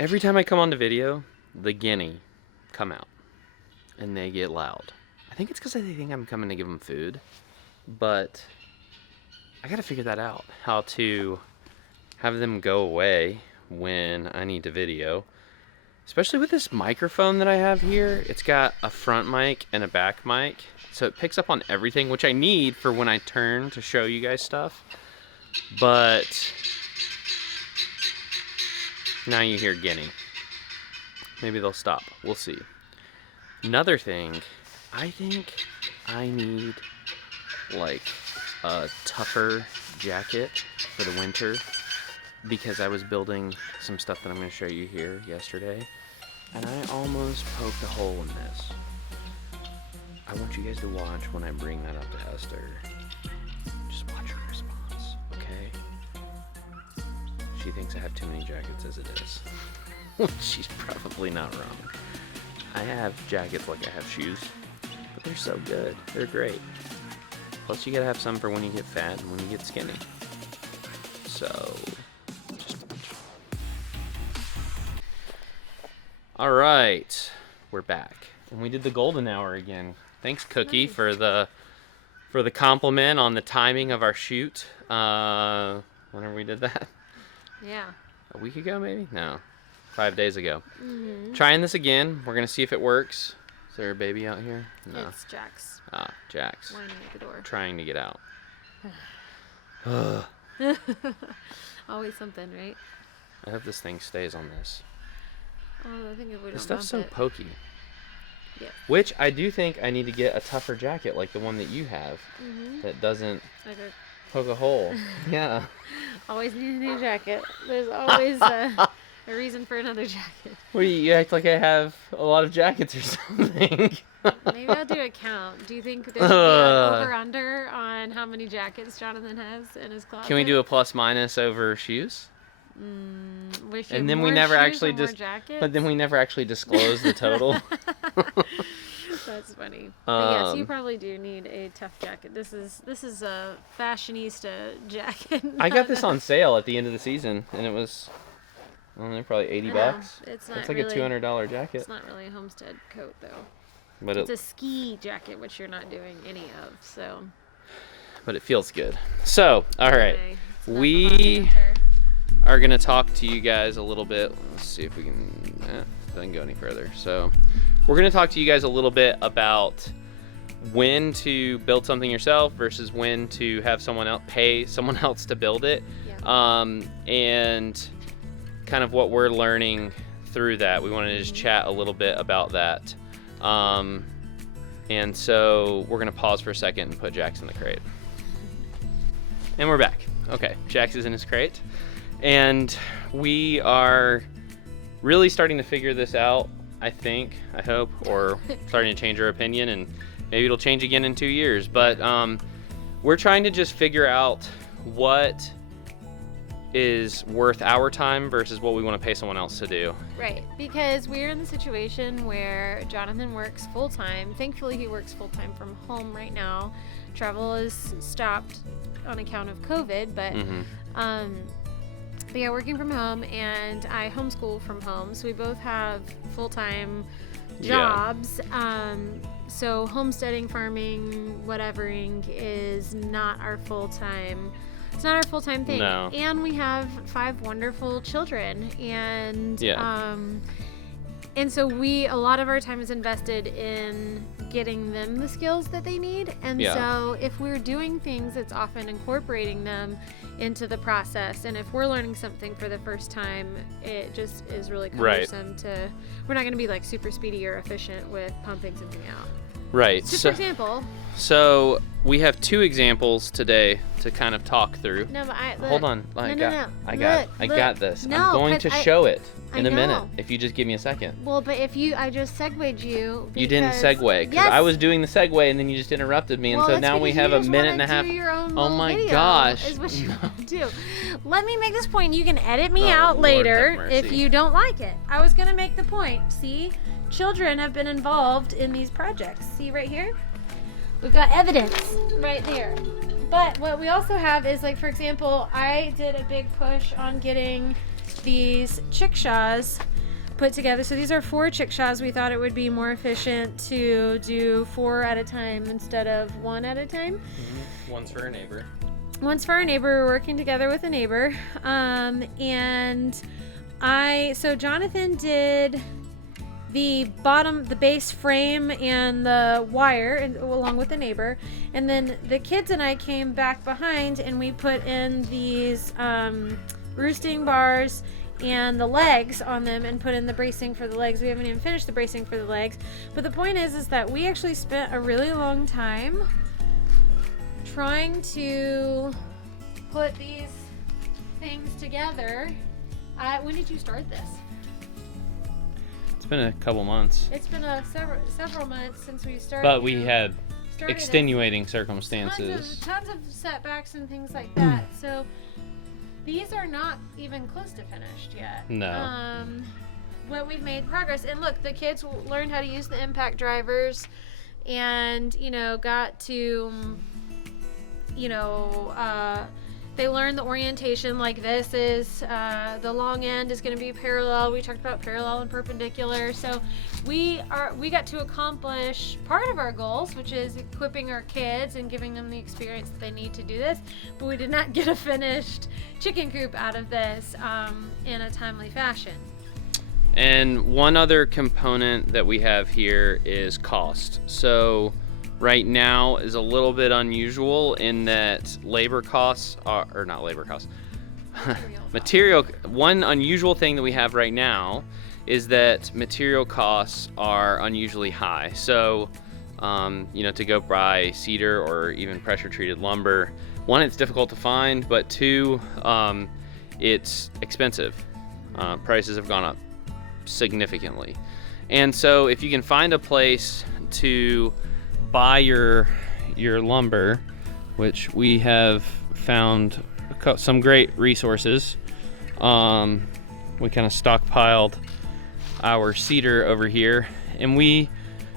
Every time I come on the video, the guinea come out and they get loud. I think it's because they think I'm coming to give them food, but I gotta figure that out, how to have them go away when I need to video. Especially with this microphone that I have here. It's got a front mic and a back mic, so it picks up on everything, which I need for when I turn to show you guys stuff. But now you hear guinea. Maybe they'll stop. We'll see. Another thing, I think I need like a tougher jacket for the winter, because I was building some stuff that I'm going to show you here yesterday, and I almost poked a hole in this. I want you guys to watch when I bring that up to Esther. Just watch her response, okay? She thinks I have too many jackets as it is. She's probably not wrong. I have jackets like I have shoes, but they're so good. They're great. Plus you gotta have some for when you get fat and when you get skinny. So, just watch. All right, we're back. And we did the golden hour again. Thanks, Cookie, nice. for the compliment on the timing of our shoot. Whenever we did that? Yeah. A week ago, maybe? No. 5 days ago. Mm-hmm. Trying this again. We're going to see if it works. Is there a baby out here? No. It's Jax. Ah, Jax. Whining at the door. Trying to get out. Always something, right? I hope this thing stays on this. Oh, I think if we don't This stuff's so bump it. pokey. Yeah. Which I do think I need to get a tougher jacket like the one that you have that doesn't poke a hole. Yeah. Always need a new jacket. There's always a reason for another jacket. What do you act like I have a lot of jackets or something? Maybe I'll do a count. Do you think there should be an over-under on how many jackets Jonathan has in his closet? Can we do a plus minus over shoes? And then we never actually but then we never actually disclose the total. That's funny. But yes, you probably do need a tough jacket. This is a fashionista jacket. I got this on sale at the end of the season, and it was probably $80. It's not like really, a $200 jacket. It's not really a homestead coat though. But it's a ski jacket, which you're not doing any of. So. But it feels good. So, all right, we are gonna talk to you guys a little bit. Let's see if we can. Doesn't go any further. So, we're gonna talk to you guys a little bit about when to build something yourself versus when to have someone else pay someone else to build it, and kind of what we're learning through that. We want to just chat a little bit about that. And so we're gonna pause for a second and put Jax in the crate. And we're back. Okay, Jax is in his crate. And we are really starting to figure this out, I think, I hope, or starting to change our opinion, and maybe it'll change again in 2 years. But we're trying to just figure out what is worth our time versus what we want to pay someone else to do. Right, because we're in the situation where Jonathan works full-time. Thankfully, he works full-time from home right now. Travel is stopped on account of COVID, but yeah, working from home, and I homeschool from home, so we both have full-time jobs. So homesteading, farming, whatevering is not our full-time. It's not our full-time thing. No. And we have 5 wonderful children, and so a lot of our time is invested in getting them the skills that they need. And so if we're doing things, it's often incorporating them into the process. And if we're learning something for the first time, it just is really cumbersome we're not going to be like super speedy or efficient with pumping something out. Right. Just for example. So we have 2 examples today to kind of talk through. No, but hold on. I got this. No, I'm going to show it in a know. minute if you just give me a second. Well, but I just segued you. You didn't segue, because I was doing the segue and then you just interrupted me, and so now we have a minute and a half. Oh my gosh. Is what you want to do. Let me make this point. You can edit me out later if you don't like it. I was gonna make the point. See, children have been involved in these projects. See right here? We've got evidence right there. But what we also have is, like, for example, I did a big push on getting these chickshaws put together. So these are 4 chickshaws. We thought it would be more efficient to do 4 at a time instead of 1 at a time. Mm-hmm. One's for a neighbor. One's for our neighbor. We're working together with a neighbor. So Jonathan did the base frame and the wire along with the neighbor. And then the kids and I came back behind and we put in these roosting bars and the legs on them and put in the bracing for the legs. We haven't even finished the bracing for the legs. But the point is that we actually spent a really long time trying to put these things together. When did you start this? It's been a couple months. It's been several months since we started. But we had extenuating circumstances. Tons of setbacks and things like that. So these are not even close to finished yet. No. But we've made progress. And look, the kids learned how to use the impact drivers and, got to, they learned the orientation. Like this is, the long end is going to be parallel. We talked about parallel and perpendicular. So we got to accomplish part of our goals, which is equipping our kids and giving them the experience that they need to do this. But we did not get a finished chicken coop out of this in a timely fashion. And one other component that we have here is cost. So right now is a little bit unusual in that labor costs are, or not labor costs, material. One unusual thing that we have right now is that material costs are unusually high. So, to go buy cedar or even pressure treated lumber, one, it's difficult to find, but two, it's expensive. Prices have gone up significantly. And so if you can find a place to buy your lumber, which we have found some great resources. We kind of stockpiled our cedar over here, and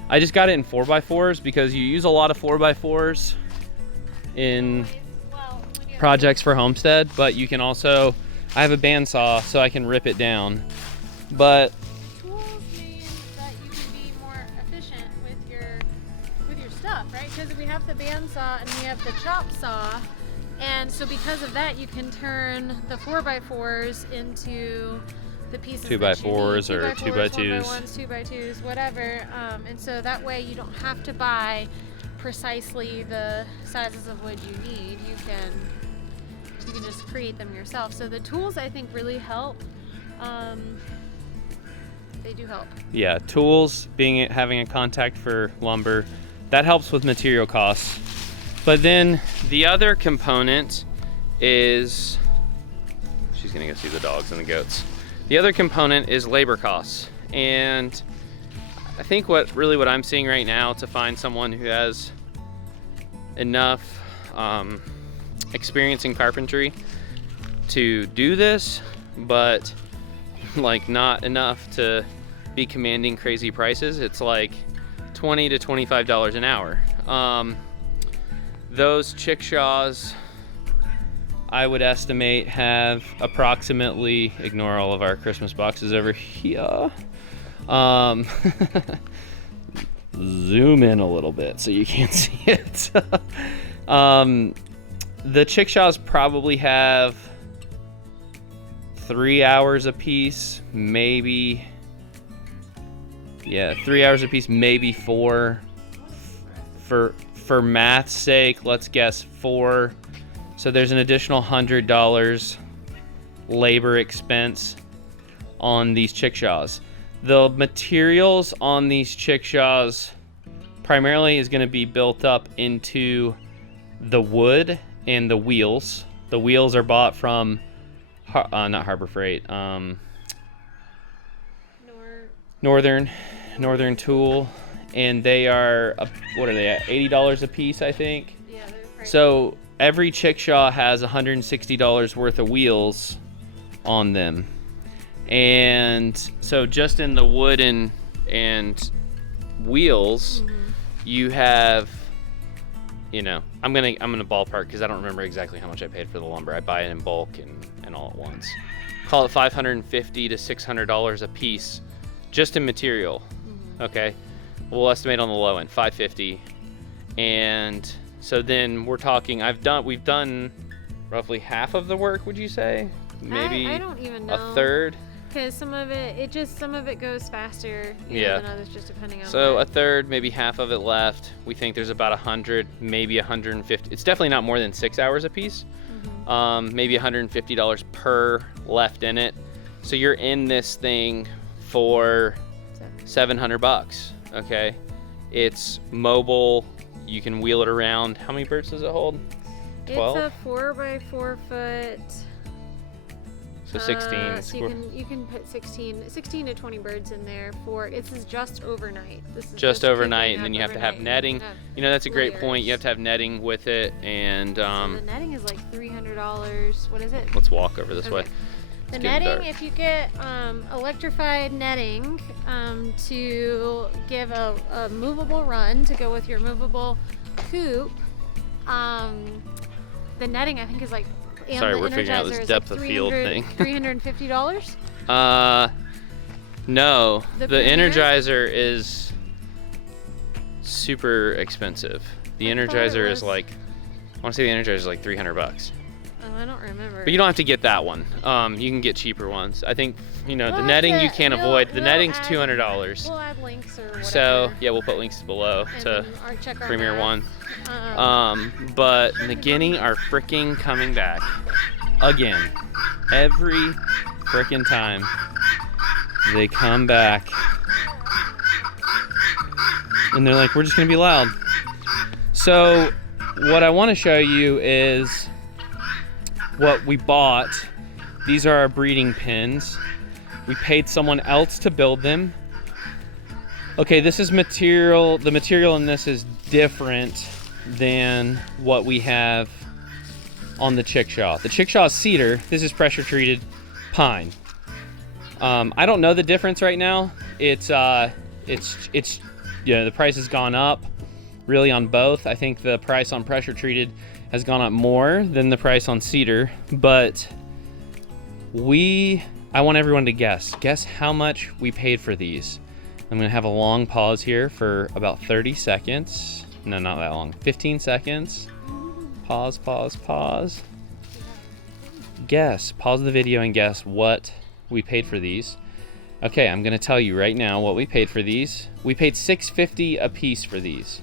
I just got it in 4x4s because you use a lot of 4x4s in projects for homestead, but you can also, I have a bandsaw so I can rip it down. But right? Because we have the bandsaw and we have the chop saw, and so because of that you can turn the 4x4s into the pieces 2x4s or 2x2s, 1x1s, 2x2s, whatever, and so that way you don't have to buy precisely the sizes of wood you need. You can just create them yourself. So the tools, I think, really help. They do help. Yeah, tools, having a contact for lumber, that helps with material costs. But then the other component is, she's gonna go see the dogs and the goats. The other component is labor costs. And I think what I'm seeing right now, to find someone who has enough experience in carpentry to do this, but like not enough to be commanding crazy prices, it's like $20 to $25 an hour. Those chickshaws, I would estimate, have approximately, ignore all of our Christmas boxes over here. Zoom in a little bit so you can't see it. The chickshaws probably have 3 hours a piece, maybe. Yeah, 3 hours a piece, maybe 4. For math's sake, let's guess 4. So there's an additional $100 labor expense on these chickshaws. The materials on these chickshaws primarily is going to be built up into the wood and the wheels. The wheels are bought from not Harbor Freight, Northern Tool, and they are what are they at, $80 a piece, I think. Yeah, they're pricey. So every chickshaw has $160 worth of wheels on them, and so just in the wood and wheels, you have, I'm gonna ballpark because I don't remember exactly how much I paid for the lumber. I buy it in bulk and all at once. Call it $550 to $600 a piece just in material. Okay, we'll estimate on the low end $550, and so then we're talking. We've done roughly half of the work. Would you say? Maybe I don't even know. A third. Because some of it goes faster than others, just depending on. So a third, maybe half of it left. We think there's about 100, maybe 150. It's definitely not more than 6 hours a piece. Maybe $150 per left in it. So you're in this thing for $700. Okay, it's mobile. You can wheel it around. How many birds does it hold? 12. It's a 4x4 foot. So 16. So you can put 16 to 20 birds in there this is just overnight. This is just overnight, and then you have to have netting. You know, that's a great point. You have to have netting with it, and so the netting is like $300. What is it? Let's walk over this way. The netting, if you get electrified netting to give a movable run to go with your movable coop, the netting I think is like. Sorry, we're figuring out this depth of field thing. $350? No. The Energizer is super expensive. The Energizer is like, I want to say the Energizer is like $300. Oh, I don't remember. But you don't have to get that one. You can get cheaper ones. I think, the We'll netting have you to- can't we'll- avoid. The we'll netting's add- $200. We'll add links or whatever. So, yeah, we'll put links below and to then check our Premier math. One. But the guinea are freaking coming back again. Every freaking time they come back, and they're like, we're just gonna be loud. So what I want to show you is what we bought. These are our breeding pens. We paid someone else to build them. Okay, this is material. The material in this is different than what we have on the chickshaw. The chickshaw is cedar. This is pressure treated pine. I don't know the difference right now. It's the price has gone up really on both. I think the price on pressure treated has gone up more than the price on cedar, but I want everyone to guess how much we paid for these. I'm gonna have a long pause here for about 30 seconds. No, not that long. 15 seconds. Pause. Guess. Pause the video and guess what we paid for these. Okay, I'm gonna tell you right now what we paid for these. We paid $6.50 a piece for these.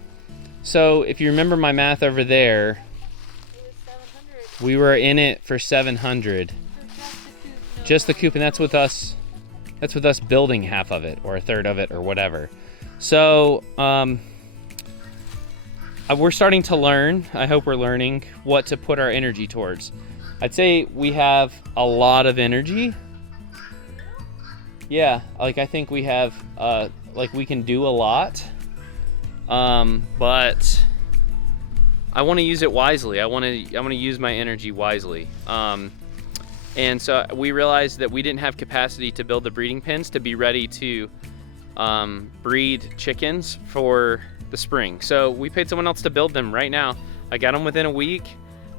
So if you remember my math over there, we were in it for $700. Just the coop, and that's with us building half of it or a third of it or whatever. So we're starting to learn. I hope we're learning what to put our energy towards. I'd say we have a lot of energy. Yeah, like I think we have we can do a lot. But I want to use it wisely. I want to use my energy wisely. And so we realized that we didn't have capacity to build the breeding pens to be ready to breed chickens for the spring. So we paid someone else to build them right now. I got them within a week,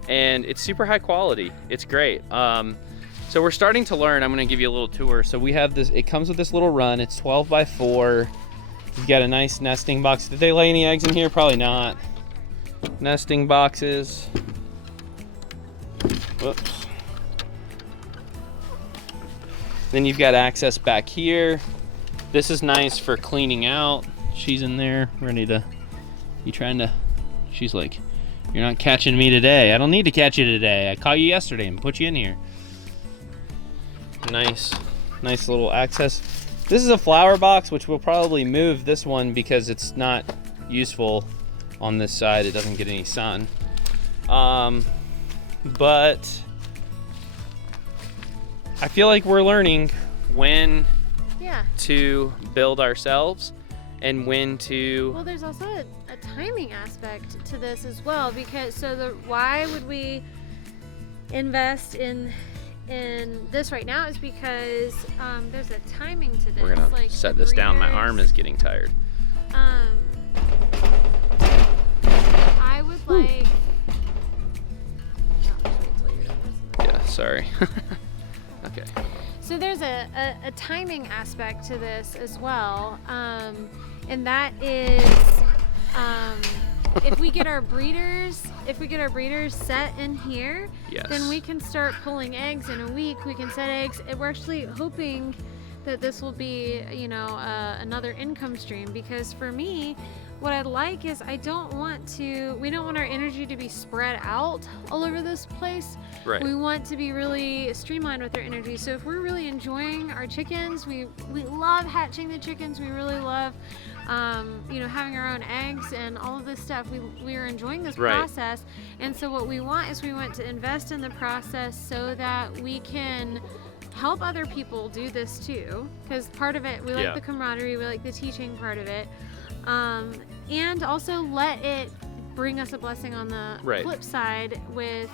and it's super high quality. It's great. So we're starting to learn. I'm gonna give you a little tour. So we have this, it comes with this little run. It's 12 by 4. You've got a nice nesting box. Did they lay any eggs in here? Probably not. Nesting boxes. Whoops. Then you've got access back here. This is nice for cleaning out. She's in there, ready to, she's like, you're not catching me today. I don't need to catch you today. I caught you yesterday and put you in here. Nice little access. This is a flower box, which we'll probably move this one because it's not useful on this side. It doesn't get any sun. But I feel like we're learning when to build ourselves and when to... Well, there's also a timing aspect to this as well, because why would we invest in this right now is because there's a timing to this. We're gonna set this down. My arm is getting tired. I would like... Yeah, sorry. Okay. So there's a timing aspect to this as well, and that is if we get our breeders set in here, Yes. then we can start pulling eggs in a week. We can set eggs. We're actually hoping that this will be, another income stream, because for me, what I'd like is we don't want our energy to be spread out all over this place. Right. We want to be really streamlined with our energy. So if we're really enjoying our chickens, we love hatching the chickens. We really love, having our own eggs and all of this stuff. We are enjoying this Right. process. And so what we want to invest in the process so that we can help other people do this too. Because part of it, we like the camaraderie, we like the teaching part of it. And also let it bring us a blessing on the flip side with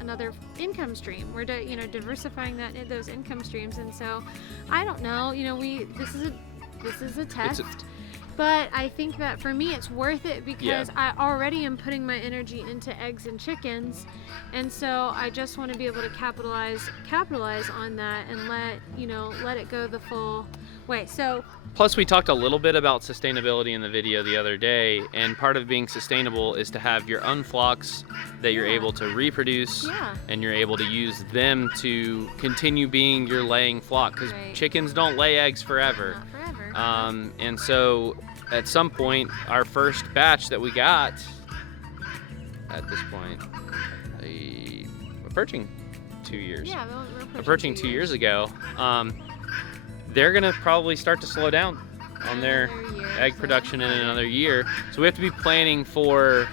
another income stream. We're diversifying those income streams, and so I don't know. This is a test. But I think that for me it's worth it because I already am putting my energy into eggs and chickens, and so I just want to be able to capitalize on that and let it go the full way. So plus we talked a little bit about sustainability in the video the other day, and part of being sustainable is to have your own flocks that you're able to reproduce, and you're able to use them to continue being your laying flock, because chickens don't lay eggs forever. Not forever. And so at some point, our first batch that we got at this point, approaching 2 years. Yeah, we're approaching 2 years ago. They're gonna probably start to slow down on their egg production in another year. So we have to be planning for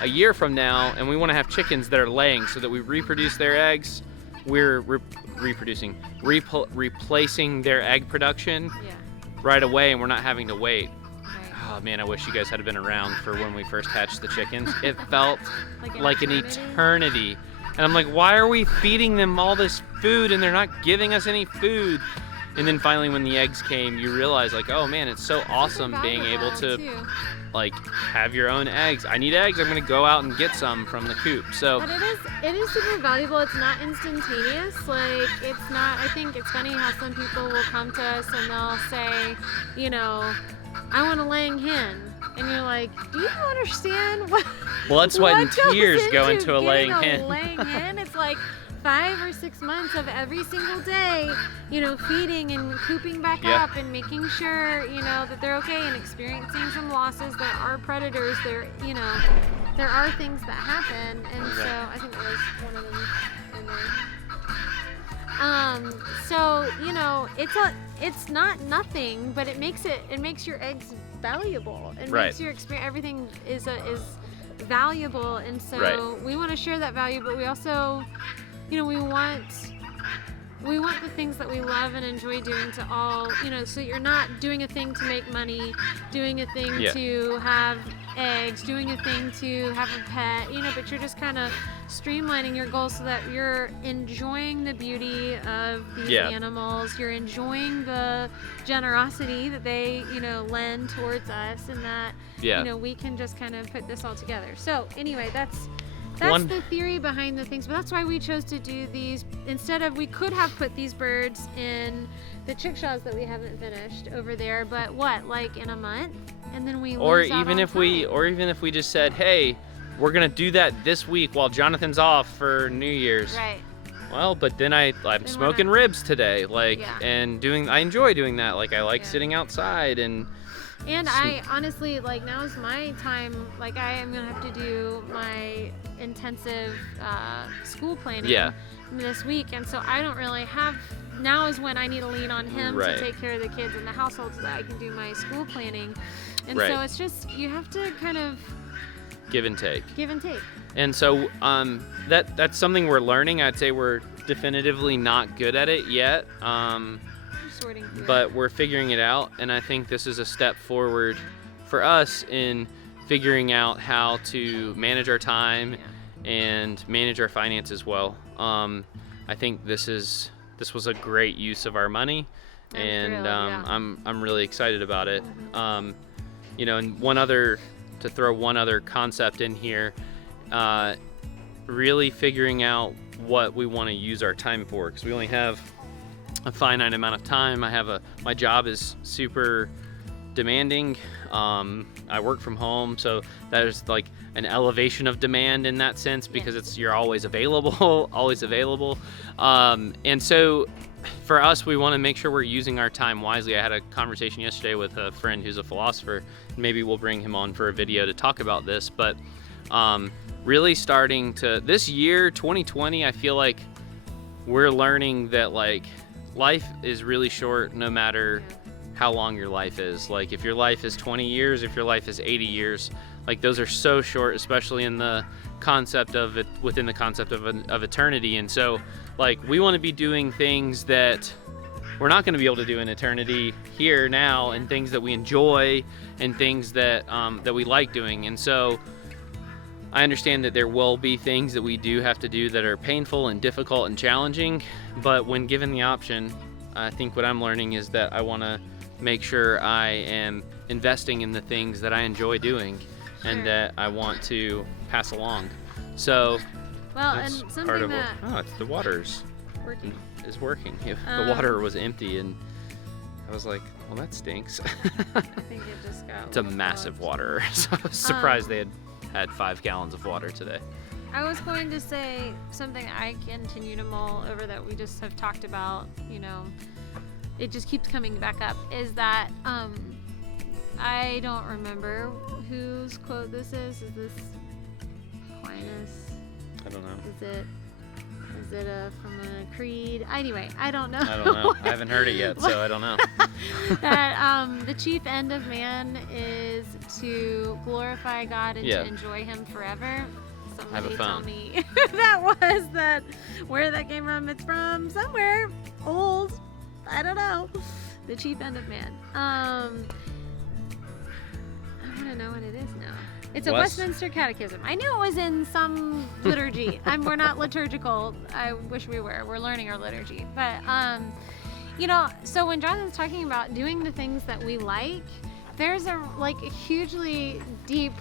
a year from now, and we want to have chickens that are laying so that we reproduce their eggs. We're replacing their egg production right away, and we're not having to wait. Oh man, I wish you guys had been around for when we first hatched the chickens. It felt like an eternity. And I'm like, why are we feeding them all this food and they're not giving us any food? And then finally when the eggs came, you realize like, oh man, it's so awesome being able to like have your own eggs. I need eggs, I'm gonna go out and get some from the coop. So but it is super valuable. It's not instantaneous. Like it's not, I think it's funny how some people will come to us and they'll say, I want a laying hen. And you're like, do you understand what blood, sweat, and tears go into a laying hen? It's like 5 or 6 months of every single day, feeding and cooping back up and making sure, that they're okay, and experiencing some losses. There are predators. There are things that happen, and so I think that was one of them in there. So it's not nothing, but it makes your eggs valuable. It makes your experience, everything is valuable, and so we want to share that value, but we also, we want the things that we love and enjoy doing to all, so you're not doing a thing to make money, doing a thing to have eggs, doing a thing to have a pet, but you're just kind of streamlining your goals so that you're enjoying the beauty of these animals, you're enjoying the generosity that they, lend towards us, and that, we can just kind of put this all together. So anyway, that's the theory behind the things, but that's why we chose to do these instead of, we could have put these birds in the chickshaws that we haven't finished over there, but like in a month, and then we or even if we just said, hey, we're gonna do that this week while Jonathan's off for New Year's. Right. Well, but then I'm smoking ribs today, and I enjoy doing that. Like I like sitting outside and I honestly, like, now is my time. Like, I am gonna have to do my intensive school planning this week, and so I don't really have. Now is when I need to lean on him to take care of the kids in the household so that I can do my school planning. And so it's just, you have to kind of give and take. And so that's something we're learning. I'd say we're definitively not good at it yet. But we're figuring it out, and I think this is a step forward for us in figuring out how to manage our time and manage our finances well. I think this was a great use of our money, and I'm really excited about it. And to throw one other concept in here, really figuring out what we want to use our time for, because we only have a finite amount of time. My job is super demanding. I work from home, so there's like an elevation of demand in that sense, because you're always available, always available. And so for us, we want to make sure we're using our time wisely. I had a conversation yesterday with a friend who's a philosopher. Maybe we'll bring him on for a video to talk about this, but really starting to this year, 2020, I feel like we're learning that like life is really short, no matter how long your life is. Like if your life is 20 years, if your life is 80 years, like those are so short, especially in the concept of it, within the concept of eternity. And so like we want to be doing things that we're not going to be able to do in eternity here now, and things that we enjoy and things that that we like doing. And so I understand that there will be things that we do have to do that are painful and difficult and challenging, but when given the option, I think what I'm learning is that I want to make sure I am investing in the things that I enjoy doing and that I want to pass along. So well, that's and something part of that it's the water's working. is working. The water was empty, and I was like, well, that stinks. I think it just got It's a massive water, so I was surprised they had 5 gallons of water today. I was going to say something I continue to mull over that we just have talked about, you know, it just keeps coming back up, is that I don't remember whose quote this is. Is this Aquinas? I don't know. Is it from a creed? Anyway, I don't know. I don't know. I haven't heard it yet, so I don't know. That the chief end of man is to glorify God and to enjoy Him forever. Somebody tell me where that came from. It's from somewhere old. I don't know. The chief end of man. I want to know what it is now. It's a Westminster Catechism. I knew it was in some liturgy. We're not liturgical. I wish we were. We're learning our liturgy. But, you know, so when Jonathan's talking about doing the things that we like, there's a hugely deep,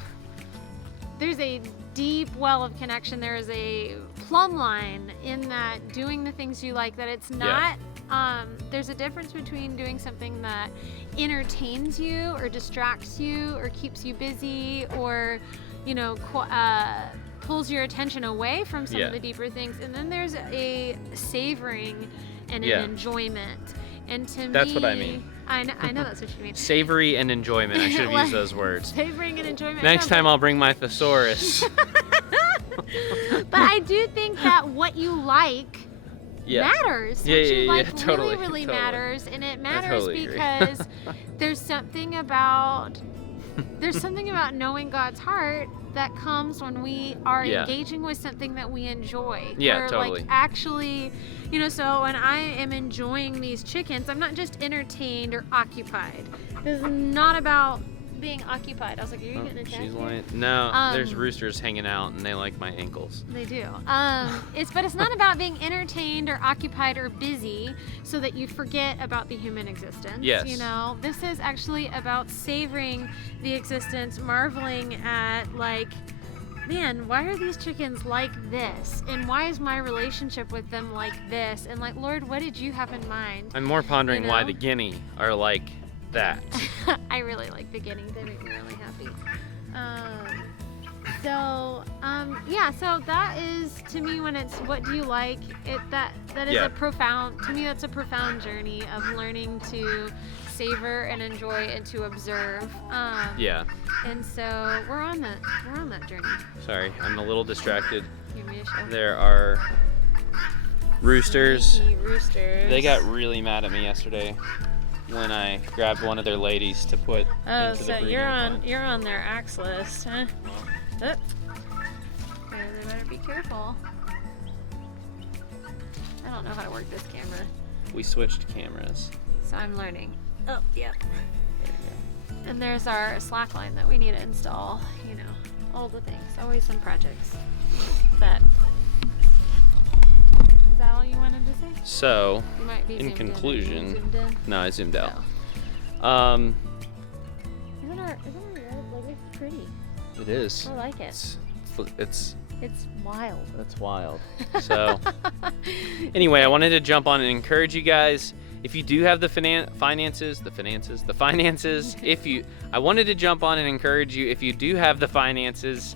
there's a deep well of connection. There is a plumb line in that doing the things you like, that it's not, there's a difference between doing something that entertains you or distracts you or keeps you busy or, you know, pulls your attention away from some of the deeper things. And then there's a savoring and an enjoyment. And to me, that's what I mean. I know that's what you mean. Savory and enjoyment. I should have used those words. Savoring and enjoyment. Next time I'll bring my thesaurus. But I do think that what you like matters. What you like really matters, and it matters because there's something about knowing God's heart that comes when we are engaging with something that we enjoy. Yeah, totally. Like actually, you know, so when I am enjoying these chickens, I'm not just entertained or occupied. This is not about being occupied. I was like, are you getting attacked? She's lying. No, there's roosters hanging out and they like my ankles. They do. But it's not about being entertained or occupied or busy so that you forget about the human existence. Yes. You know, this is actually about savoring the existence, marveling at like, man, why are these chickens like this? And why is my relationship with them like this? And like, Lord, what did you have in mind? I'm more pondering why the guinea are like that. I really like the guineas. They make me really happy. So that is, to me, when it's what do you like, that is a profound, to me that's a profound journey of learning to savor and enjoy and to observe. And so we're on that journey. Sorry, I'm a little distracted. Give me a show. There are roosters. Sneaky roosters. They got really mad at me yesterday when I grabbed one of their ladies to put into the breeding pond. You're on their axe list, huh? They better be careful. I don't know how to work this camera. We switched cameras. So I'm learning. Oh, yeah. There you go. And there's our slack line that we need to install. You know, all the things. Always some projects. Is that all you wanted to say? So, You might be in zoomed conclusion, zoomed in? no, I zoomed out. Isn't our red logo pretty? It is. I like it. It's It's wild. That's wild. So anyway, I wanted to jump on and encourage you guys. If you do have the finances, I wanted to jump on and encourage you, if you do have the finances,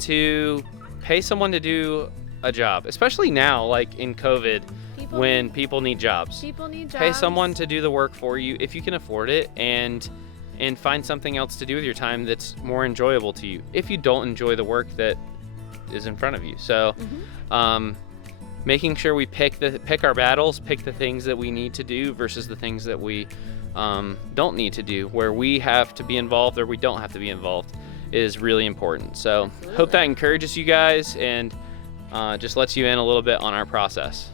to pay someone to do a job, especially now, like in COVID, when people need jobs. People need jobs. Pay someone to do the work for you if you can afford it, and find something else to do with your time that's more enjoyable to you if you don't enjoy the work that is in front of you. So making sure we pick our battles, pick the things that we need to do versus the things that we don't need to do, where we have to be involved or we don't have to be involved, is really important. So hope that encourages you guys and just lets you in a little bit on our process.